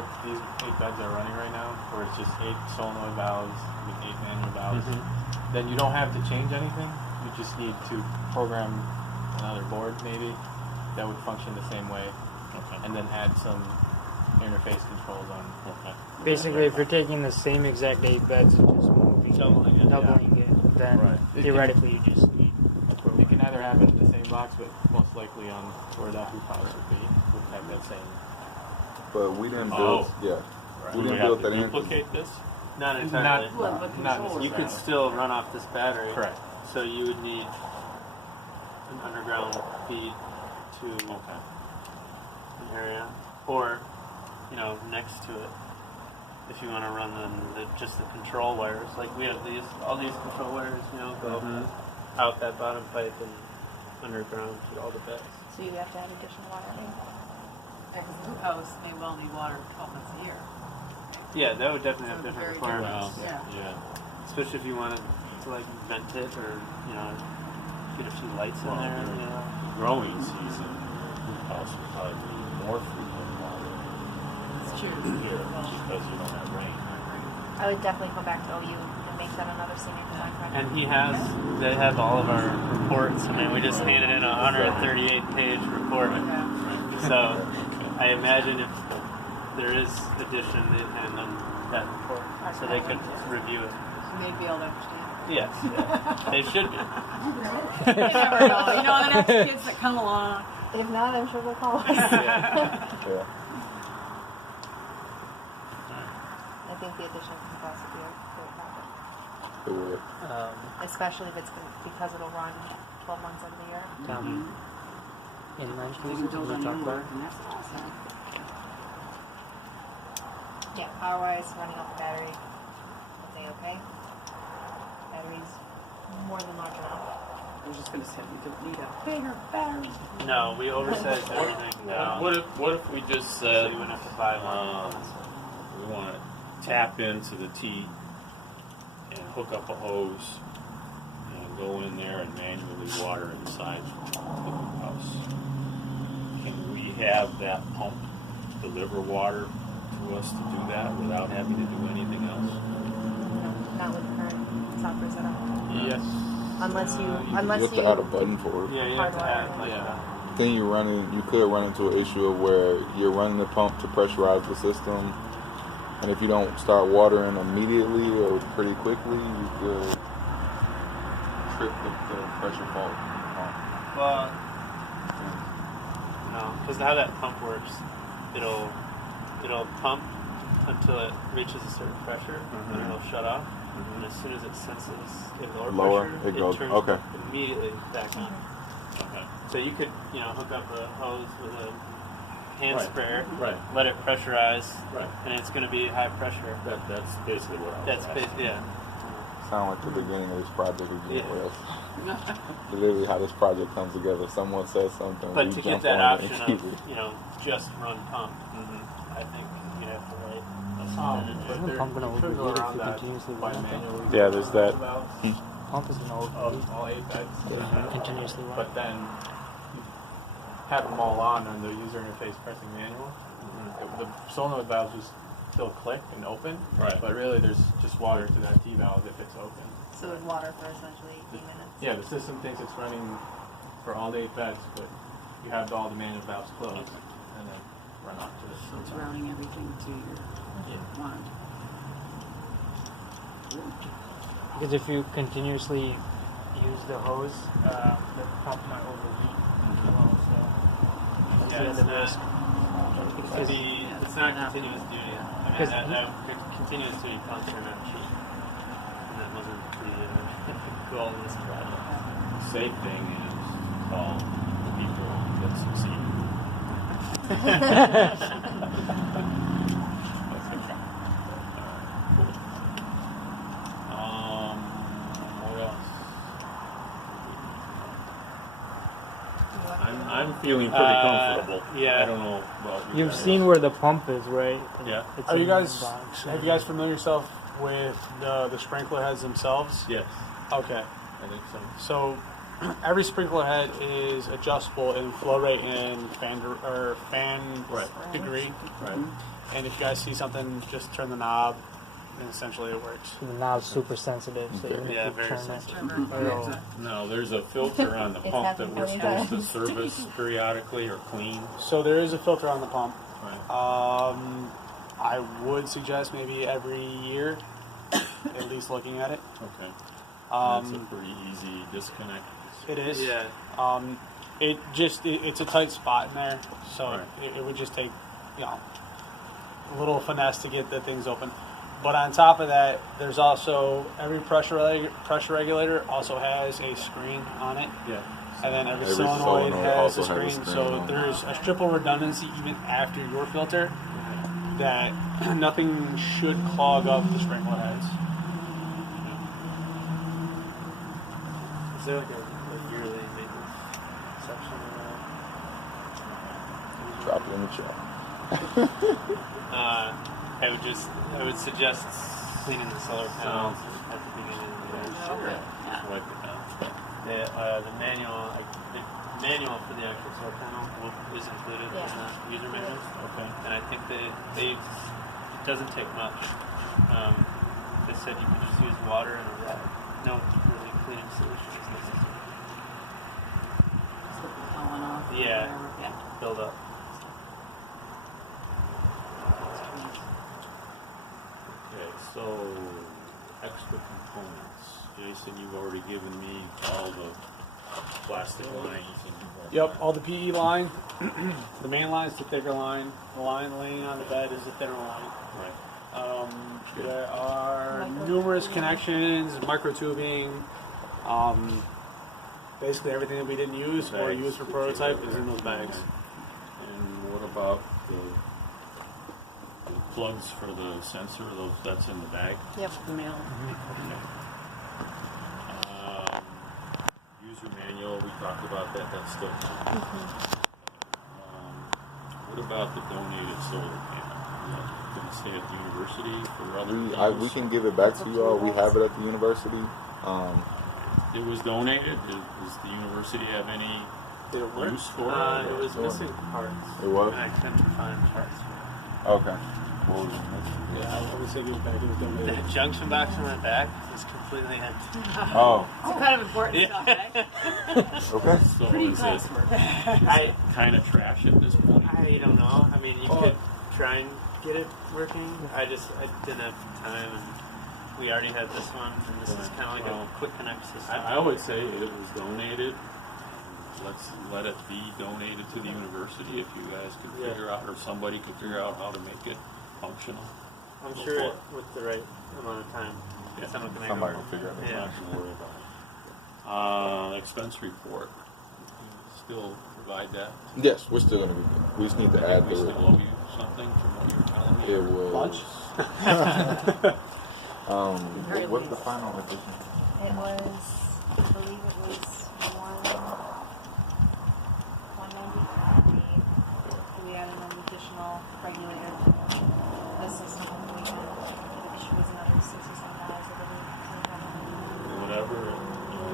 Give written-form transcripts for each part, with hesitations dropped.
that these 8 beds are running right now, where it's just 8 solenoid valves with 8 manual valves, then you don't have to change anything. You just need to program another board maybe that would function the same way, and then add some interface controls on. Basically, if you're taking the same exact 8 beds and just moving, doubling it, then theoretically you just need a program. It can either happen in the same box, but most likely on where that hoop house would be, would have that same. But we didn't build, we didn't build that in. Duplicate this? Not entirely. Not You could still run off this battery. Correct. So you would need an underground feed to an area, or next to it, if you want to run just the control wires. Like we have all these control wires, go out that bottom pipe and underground to all the beds. So you have to add additional wiring. Because the hoop house may well need water 12 months a year. Yeah, that would definitely have So different very requirements. Yeah. Especially if you wanted to vent it or get a few lights in there. Growing season, house would probably need more frequent water It's true. here because you don't have rain. I would definitely go back to OU and make that another scenic design project. And they have all of our reports. I mean, we just handed in a 138-page report. So I imagine if there is addition, they'd hand them that report so they could review it. They'd be able to understand. Yes, they should be. You never know. The next kids that come along. If not, I'm sure they'll call us. Yeah. I think the addition can possibly be a great project. It would. Especially if it's because it'll run 12 months out of the year. Inline You cases, can build we on talk your about. work, and that's awesome. Yeah, power-wise, running off the battery. Everything okay? Battery's more than large enough. I was just going to say, you don't need a bigger battery. No, we oversized everything down. What if we just So said you wouldn't have to buy one. we want to tap into the T and hook up a hose and go in there and manually water inside the house? Can we have that pump deliver water to us to do that without having to do anything else? No, not with the current software setup. Yes. Unless You have to add a button for it. Yeah, you have to add Then you could run into an issue of where you're running the pump to pressurize the system, and if you don't start watering immediately or pretty quickly, you could trip the pressure fault. Well, no, because how that pump works, it'll pump until it reaches a certain pressure, and it'll shut off. And as soon as it senses a lower pressure, it goes. turns Okay. immediately back on. Okay. So you could, hook up a hose with a hand Right. sprayer, Right. let it pressurize, Right. and it's going to be high pressure. That's basically what I was That's asking. basically, yeah. Sound like the beginning of this project again. Yeah. Where that's literally how this project comes together. Someone says something, But we to jump get that on it option and keep of, it. just run pump, I think you'd have to write a Isn't the pump going to could go overheat around if you that continuously by run it? manually. Yeah, there's that. Pump is going to overheat Of all 8 beds. continuously run. But then you have them all on the user interface pressing manual. The solenoid valves just still click and open. Right. But really there's just water to that T valve if it's open. So there's water for essentially 18 minutes. Yeah, the system thinks it's running for all 8 beds, but you have all the manual valves closed and then run off to So it's the routing everything to your want. Because if you continuously use the hose, the pump might overheat as well. So that's Yeah, the it's other not- risk. It's not continuous duty. I mean, that continuous duty pumps are not cheap. And that wasn't the goal of this project. Safe thing is call the people that succeed. What else? I'm feeling pretty comfortable. Yeah. I don't know about you You've guys. seen where the pump is, right? Yeah. It's Are in you guys? the box. Have you guys familiar yourself with the sprinkler heads themselves? Yes, Okay. I think so. So every sprinkler head is adjustable in flow rate and fan Right. degree. Right. And if you guys see something, just turn the knob, and essentially it works. The knob's super sensitive, so even Yeah, if you very turn it, sensitive. it'll- No, there's a filter on the It's pump that happened we're many supposed to times. service periodically or clean. So there is a filter on the pump. Right. I would suggest maybe every year, at least looking at it. Okay. That's a Um, pretty easy disconnect. it is. Yeah. It's a tight spot in there, so Right. it would just take, a little finesse to get the things open. But on top of that, there's also every pressure regulator also has a screen on it, Yeah. and then every Every solenoid solenoid has also a has a screen. screen So on it. there's a triple redundancy even after your filter that nothing should clog up the sprinkler heads. Is there like a yearly maintenance section? Drop it in the chat. I would suggest cleaning the solar panels at the beginning of the year. Sure. Yeah. Wipe it down. The manual, the manual for the actual solar panel is included in the user manual. Okay. And I think it doesn't take much. They said you could just use water and a rag. No really cleaning solution is necessary. On off. Yeah. Whatever. Yeah. Build up. Okay, so extra components. Jason, you've already given me all the plastic lines. Yep, all the PE line. The main line is the thicker line. The line laying on the bed is the thinner line. Right. There are numerous connections, microtubing. Basically, everything that we didn't use or Bags. use for prototype is in those bags. And what about the plugs for the sensor? That's in the bag. Yep. The mail. Okay. User manual, we talked about that. That's still coming. What about the donated solar panel? Going to stay at the university for other We use? can give it back to you all. We have it at the university. It was donated. Does the university have any use for it? It was missing parts. It was? And I couldn't find parts for Okay. Yeah, I would say give it back. It was it. donated. The junction box on my back is completely empty. Oh, It's kind of important stuff, eh? okay. So Pretty is nice it work. I kind of trash at this point? don't know. I mean, you could try and get it working. I didn't have time, and we already had this one, and this is kind of like a quick connect system. I would say it was donated. Let's let it be donated to the university if you guys could figure out, or somebody could figure out how to make it functional. I'm Go sure for it. with the right amount of time, someone can make Somebody it will work. figure it out. Yeah. Not to worry about it. Expense report. Still provide that. Yes, we're still gonna be. We just need to add We still the. owe you something from what you were telling me. It was. Lunch? What's the final edition? It was, I believe it was 190. We added an additional regulator to the system on the weekend. The issue was another $67, I believe. Whatever.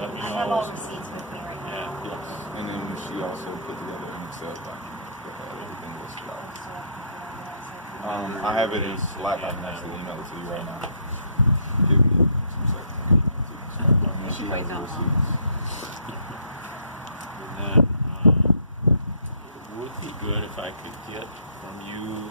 Let me I know. have all receipts with me right Yeah, now. yes. And then she also put together an Excel document that had everything listed out. I have it in Slack. I can actually email it to you right now. Give me 2 seconds. And she has the receipts. And then it would be good if I could get from you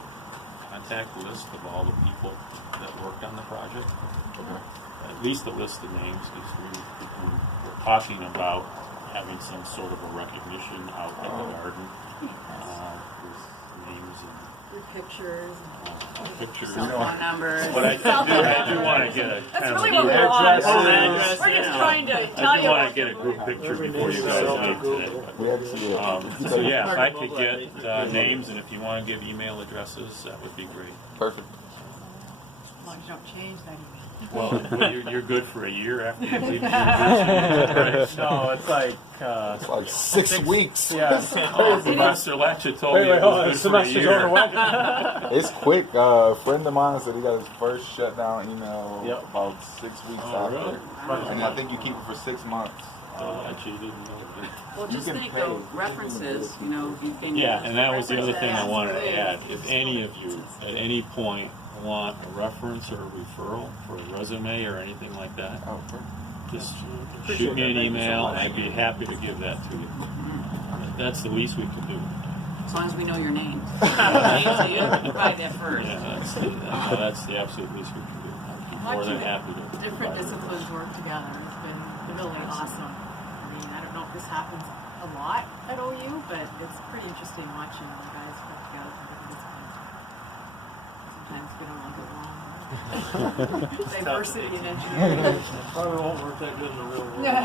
contact list of all the people that worked on the project. Okay. At least a list of names, because we're talking about having some sort of a recognition out at the garden with names With pictures, and pictures. cell phone numbers. But I do want to get a That's kind of really a what group we're on. address, We're just trying to I tell do you want about to get a the group movie. picture before you guys leave today. We actually. So yeah, if I could get names, and if you want to give email addresses, that would be great. Perfect. As long as you don't change that email. Well, you're good for a year after you leave the university. No, it's like, It's like 6 weeks. yeah. Oh, Professor Latcha told me it hold on. was The good for a semester's over year. when? It's quick. A friend of mine said he got his first shutdown email Yep. about 6 weeks Oh, after. really? And I think you keep it for 6 months. that you didn't know. Well, just can think pay. though, references, you know, you can Yeah, use and that was the other thing I references. wanted to add. If any of you at any point want a reference or a referral for a resume or anything like that, Oh, perfect. just shoot me an email and I'd be happy to give that to you. That's the least we can do. As long as we know your name. So you have to provide that first. Yeah, that's the absolute least we can do. More than happy to. Different provide it. disciplines work together. It's been really awesome. I mean, I don't know if this happens a lot at OU, but it's pretty interesting watching the guys work together from different disciplines. Sometimes we don't all get along. Diversity in engineering. Probably won't work that good in the real world. Yeah.